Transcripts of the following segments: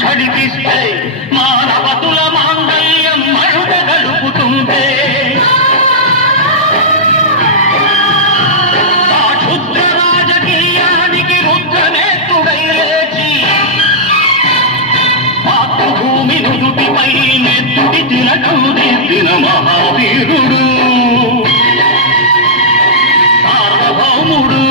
చడిపిస్తే మానవతుల మాంగళ్యం మరుట గలుపుతుంటే ఆ క్షుద్ర రాజకీయానికి రుద్రనేత్రుడై లేచి మాతృభూమి నుదుటిపై నెత్తుడి తినకం దిద్దిన మహావీరుడు సార్వభౌముడు.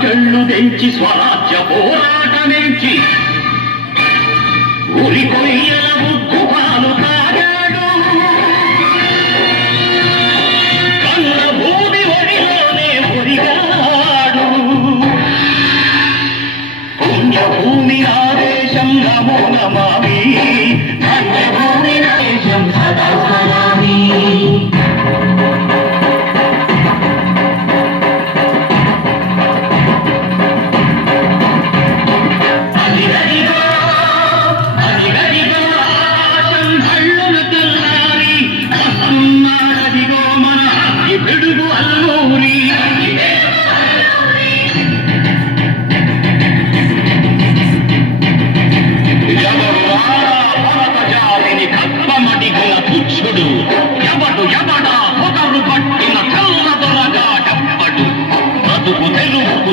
చెళ్ళు తెంచి స్వరాజ్య పోరాటమేంచి ఉరి కొయ్యల ముగ్గు పాలు తాగాడు. కన్న భూమి ఒడిలోనే ఒరిగాడు. పుణ్యభూమి ఆదేశం నమో నమామి, ధన్యభూమి ఆదేశం సదా స్మరామి.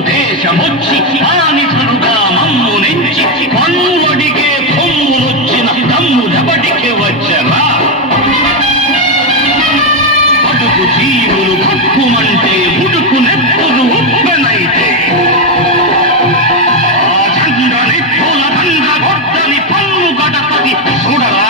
దేశమొచ్చి బానిసలుగా మమ్ము నెంచి పన్నుడికే పొమ్మునొచ్చిన తమ్ముడెవడికి వచ్చరా? బతుకు జీవులు భక్కుమంటే ఉడుకు నెప్పులు ఉప్పెనైతే ఆ చంద్ర నెప్పుల బంధ గొడ్డలి పన్ను గడపది చూడరా?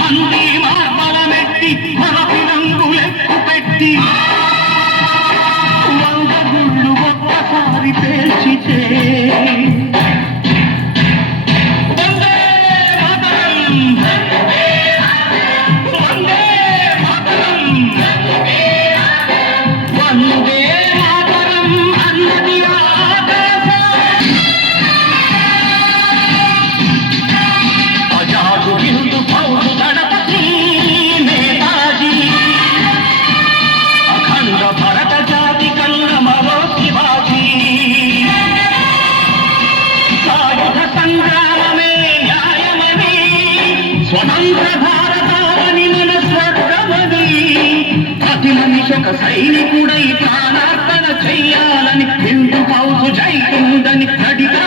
మంది మార్బలమెట్టి మరపి రంగులెక్కు పెట్టి వంద గుళ్ళు ఒక్కసారి పేల్చితే వందే మాతరం వందే మాతరం వందే మాతరం అన్నది ఆజాదు హిందూ ఫౌజు దళపతి నేతాజీ అఖండ భరత జాతి కన్నమరో శివాజీ. సాయుధ సంగ్రామమే న్యాయమని స్వతంత్ర భారతావని మన స్వర్గమని ప్రతి మనిషి ఒక సైనికుడై ప్రాణార్పణ చెయ్యాలని హిందూ ఫౌజు జై హిందని అడిగా